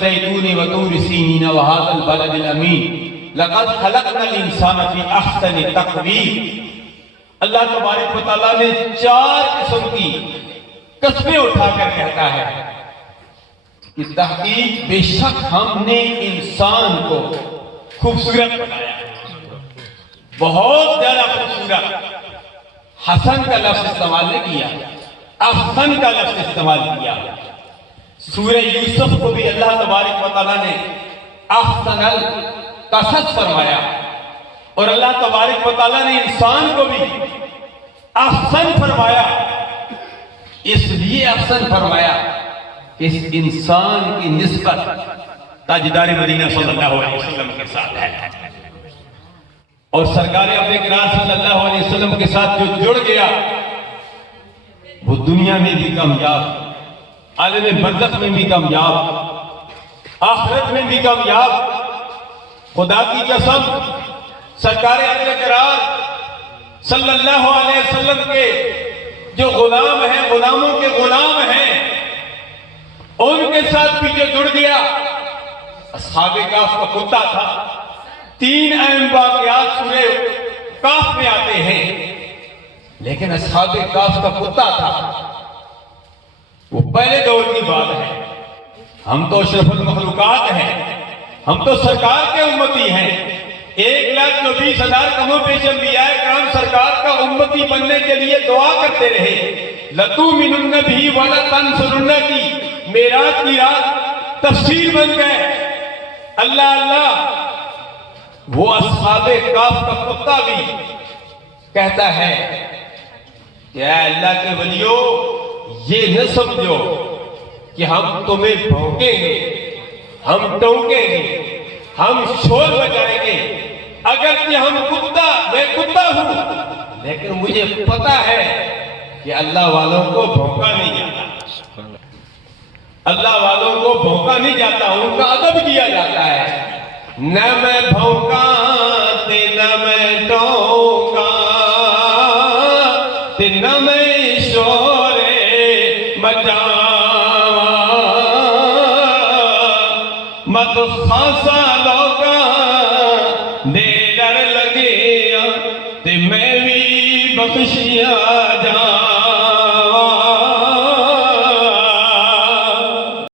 زیتون و طور سینین و ھذا البلد الامین لقد خلقنا الانسان فی احسن تقویم۔ اللہ تبارک و تعالیٰ نے 4 قسم کی قسمیں اٹھا کر کہتا ہے کہ تحقیق بے شک ہم نے انسان کو خوبصورت بنایا، بہت زیادہ خوبصورت۔ حسن کا لفظ استعمال نہیں کیا، احسن کا لفظ استعمال کیا۔ سورہ یوسف کو بھی اللہ تبارک و تعالیٰ نے احسن القصص فرمایا، اور اللہ تبارک و تعالیٰ نے انسان کو بھی احسن فرمایا۔ اس لیے احسن فرمایا کہ اس انسان کی نسبت تاجدار مدینہ صلی اللہ علیہ وسلم کے ساتھ ہے، اور سرکار اپنے اقرار صلی اللہ علیہ وسلم کے ساتھ جو جڑ گیا وہ دنیا میں بھی کامیاب، عالم برزخ میں بھی کامیاب، آخرت میں بھی کامیاب۔ خدا کی قسم، سرکار اپنے اقرار صلی اللہ علیہ وسلم کے جو غلام ہیں، غلاموں کے غلام ہیں، ان کے ساتھ بھی جو جڑ گیا۔ اصحاب کہف کا کتا تھا۔ 3 اہم واقعات سورہ کہف میں آتے ہیں، لیکن اصحاب کہف کا کتا تھا وہ پہلے دور کی بات ہے۔ ہم تو اشرف المخلوقات ہیں، ہم تو سرکار کے امتی ہیں۔ 1,20,000 کم و بیش انبیاء کرام سرکار کا امتی بننے کے لیے دعا کرتے رہے۔ لَتُؤْمِنُنَّ بِهِ وَلَتَنْصُرُنَّهُ کی معراج کی رات تفسیر بن گئے۔ اللہ اللہ، وہ اصحاب کہف کا کتا بھی کہتا ہے کہ اے اللہ کے ولیو، یہ نہ سمجھو کہ ہم تمہیں بھونکیں گے، ہم ٹونکیں گے، ہم شور بجائیں گے۔ اگرچہ میں کتا ہوں، لیکن مجھے پتا ہے کہ اللہ والوں کو بھونکا نہیں جاتا، اللہ والوں کو بھونکا نہیں جاتا، ان کا ادب کیا جاتا ہے۔ نہ میں بھونکا تے نہ میں ٹونکا تے نہ میں شور مچاواں، مت خاصا لوگا دے ڈر لگیا تے میں بھی بخشیا